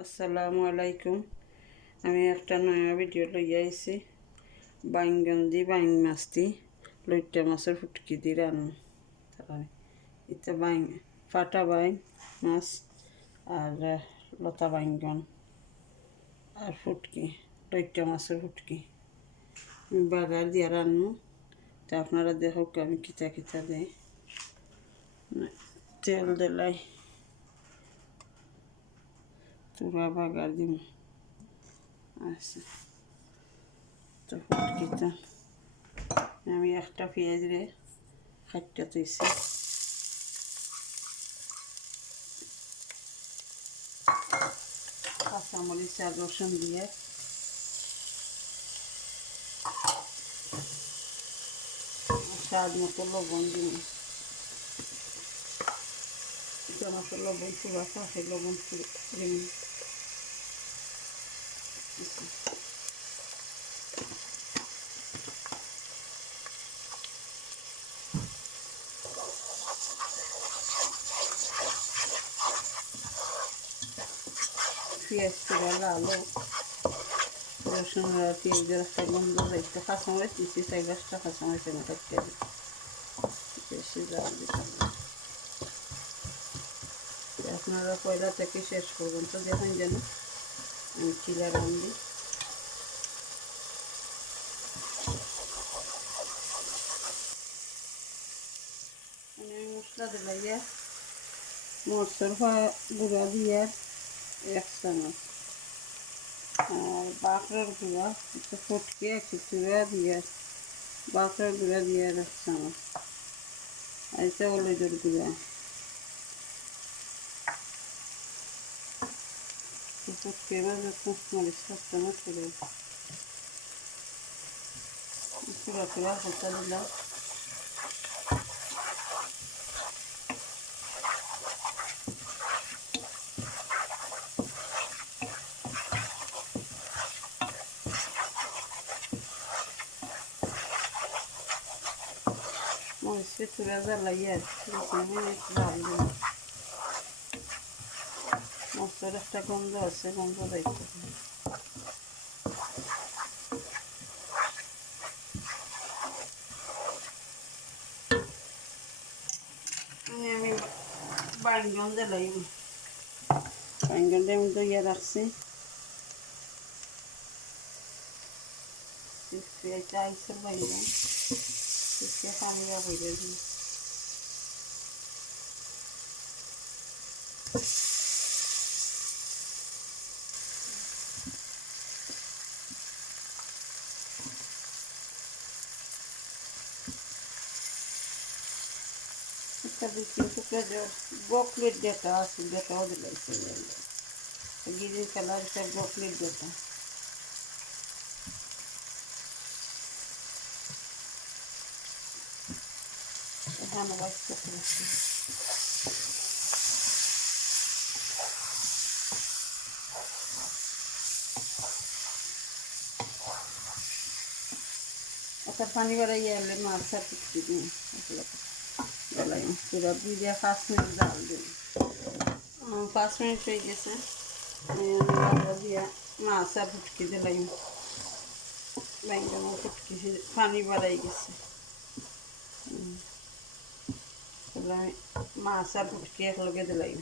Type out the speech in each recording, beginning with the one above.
আসসালামু আলাইকুম আমি একটা নয়া ভিডিও লইয়া আইছি বাইঙ্গন দি বাইং মাছ দি লইটা মাছের ফুটকি দি রান্না তারপরে এটা বাইং ফাটা বাইং মাছ আর আহ, লতা বাইঙ্গন আর ফুটকি লইটা মাছের ফুটকি। বাগার দিয়া রান্নু, তা আপনারা দেখো আমি কিতা কিতা দেয় তেল দিলাই। তুরা বাগার দিম আচ্ছা। তো ফুটকিটা, আমি একটা পেঁয়াজ রে খাটটা তুইছি কাঁচামরিচ আর রসুন দিয়ে। স্বাদ মতো লবণ দিন। টমেটো লবণ পুরা সেই লবণ দিন। পেঁয়াজ পুরা লালো রসুন আর পেঁয়াজের একটা গন্ধ যাইতে কাঁচামরিচ দিচ্ছি চাই পাঁচটা কাঁচামরিচ আমি কাটতে দিই বেশি জাল দিতাম না। আপনারা পয়লা থেকে শেষ পর্যন্ত দেখেন যেন আমি চিলা রান্ধি আমি মশলা দিলাইয়া মরসর গুঁড়া দিয়া ekstremiz. Bakır güve, tut ki kütüve diye. Bakır güve diye ekstremiz. Ese oluyor güve. Tut ki bazı tutmalı şartlarına söylüyor. Şurası var, kurtarırlar. Sütü bezerle yer. Sütünü verdim. Mozzarella sta con due, secondo letto. Ben göndereyim. Ben göndereyim de yer aksın. Sütüye çay sırlayayım. Şişe hamile veriyorum. Tabii ki çok güzel. Goklet deta aslında deta o da güzel. Gidin kadar işte goklet deta. এখানে বাচ্চা করেছি একটা পানি বাড়াই এলে মাছ আর কিছু দিন গলাই পুরো দিয়ে পাঁচ মিনিট জাল দিন পাঁচ মিনিট হয়ে গেছে। দিয়ে মাছ আর ফুটকি দিলাম। ব্যাঙ্গানো ফুটকি পানি বাড়াই গেছে। তাহলে আমি মাছ আর ফুটকি একলগে দিলাই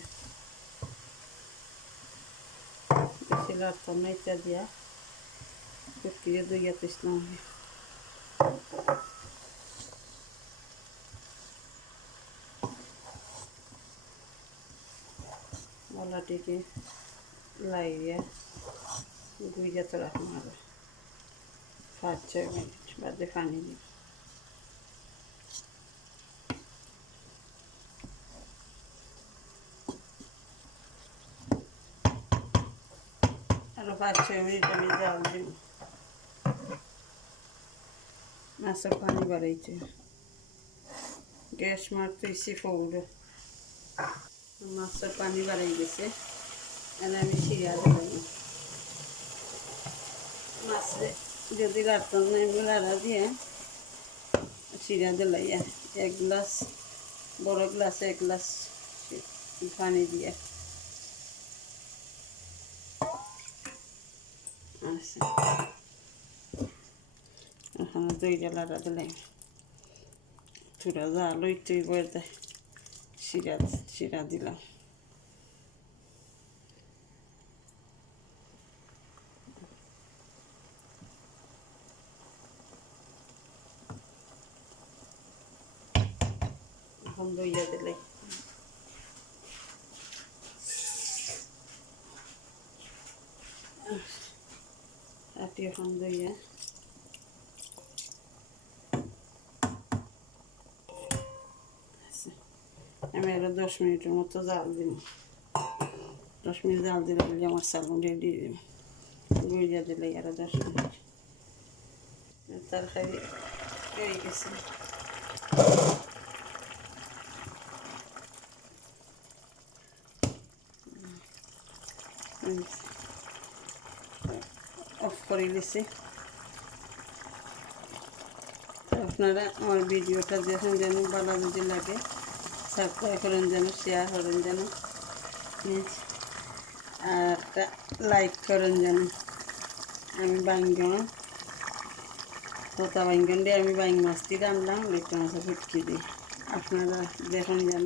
বেশি লাড়তাম না এটা দিয়া ফুটকি দিয়ে দুইয়া পিসলাম আমি গলাটিকে লাইয়া দুই যাতে রাখুন আরো পাঁচ ছয় মিনিট বাদে পানি দিই পাঁচ ছয় মিনিট আমি জাল দিব মাছের পানি বাড়াইছে গ্যাস মারতেছি ফৌড়ো মাছের পানি বাড়াই গেছে আর আমি শিরা দিলাম যদি রাখতাম না এমনি লাড়া দিয়ে চিরা দিলাই আর এক গ্লাস বড় গ্লাসে এক গ্লাস পানি দিয়ে আচ্ছা এখন দইটা লাড়া দিলাই চূড়া যা লইতেই বয়ে দেয় শিরা শিরা দিলাম। এখন দিলে। di handoya. Amera 2 minuti molto saldi. 2 minuti saldi lo vogliamo assaporare di guglia delle era 2 minuti. Mettere hadi. Eyi kesin. Evet. Off করে দিছি। আপনারা আমার ভিডিওটা দেখেন যেন, ভালো যদি লাগে সাবস্ক্রাইব করেন যেন শেয়ার করেন যেন। আর লাইক করেন যেন। আমি বাইঙ্গন তোতা বাইঙ্গন দিয়ে আমি বাইং মাছটি রান্নাম লিট্টা মাছের ফুটকি দিই আপনারা দেখেন যেন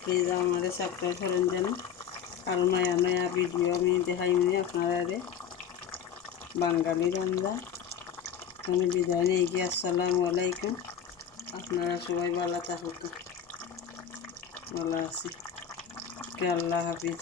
প্লিজ আমাদের সাবস্ক্রাইব করেন যেন। আর নয়া নয়া ভিডিও আমি দেখাইনি আপনারা বাঙালি রান্না আমি বিদায় নিয়ে গিয়ে আসসালাম আলাইকুম। আপনারা সবাই ভালো থাকুন। ভালো আছি। আল্লাহ হাফিজ।